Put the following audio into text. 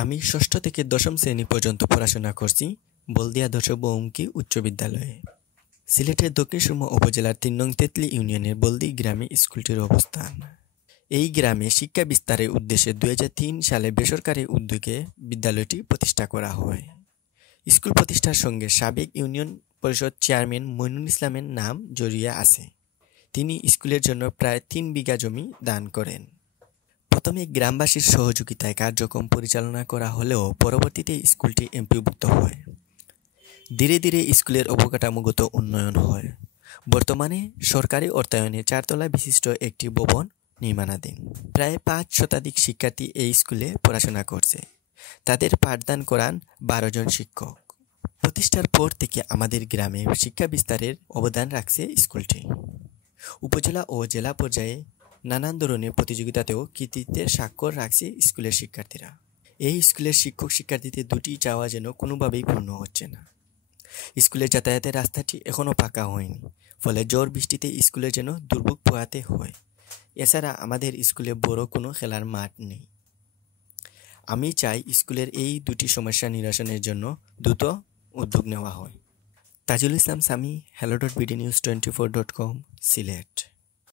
আমি ষষ্ঠ থেকে দশম শ্রেণী পর্যন্ত পড়াশোনা করছি বলদিয়া দর্শক বহুমুখী উচ্চ বিদ্যালয়ে। সিলেটের দক্ষিণ সুরমা উপজেলার ৩ নং তেতলি ইউনিয়নের বলদি গ্রামে স্কুলটির অবস্থান। এই গ্রামে শিক্ষা বিস্তারের উদ্দেশ্যে ২০০৩ সালে বেসরকারি উদ্যোগে বিদ্যালয়টি প্রতিষ্ঠা করা হয়। স্কুল প্রতিষ্ঠার সঙ্গে সাবেক ইউনিয়ন পরিষদ চেয়ারম্যান মইনুল ইসলামের নাম জড়িয়ে আছে। তিনি স্কুলের জন্য প্রায় ৩ বিঘা জমি দান করেন। প্রথমে গ্রামবাসীর সহযোগিতায় কার্যক্রম পরিচালনা করা হলেও পরবর্তীতে স্কুলটি এমপিওভুক্ত হয়। ধীরে ধীরে স্কুলের অবকাঠামোগত উন্নয়ন হয়। বর্তমানে সরকারি অর্থায়নে 4 তলা বিশিষ্ট একটি ভবন নির্মাণাধীন। প্রায় ৫ শতাধিক শিক্ষার্থী এই স্কুলে পড়াশোনা করছে। তাদের পাঠদান করান ১২ জন শিক্ষক। প্রতিষ্ঠার পর থেকে আমাদের গ্রামে শিক্ষা বিস্তারের অবদান রাখছে স্কুলটি। উপজেলা ও জেলা পর্যায়ে নানান ধরনের প্রতিযোগিতাতেও কৃতিত্বের স্বাক্ষর রাখছে স্কুলের শিক্ষার্থীরা। এই স্কুলের শিক্ষক শিক্ষার্থীদের দুটি চাওয়া যেন কোনোভাবেই পূর্ণ হচ্ছে না। স্কুলের যাতায়াতের রাস্তাটি এখনও পাকা হয়নি, ফলে ঝড় বৃষ্টিতে স্কুলে যেন দুর্ভোগ পোহাতে হয়। এছাড়া আমাদের স্কুলে বড় কোনো খেলার মাঠ নেই। আমি চাই স্কুলের এই দুটি সমস্যা নিরসনের জন্য দ্রুত উদ্যোগ নেওয়া হয়। তাজুল ইসলাম সামি, hello.bdnews24.com, সিলেট।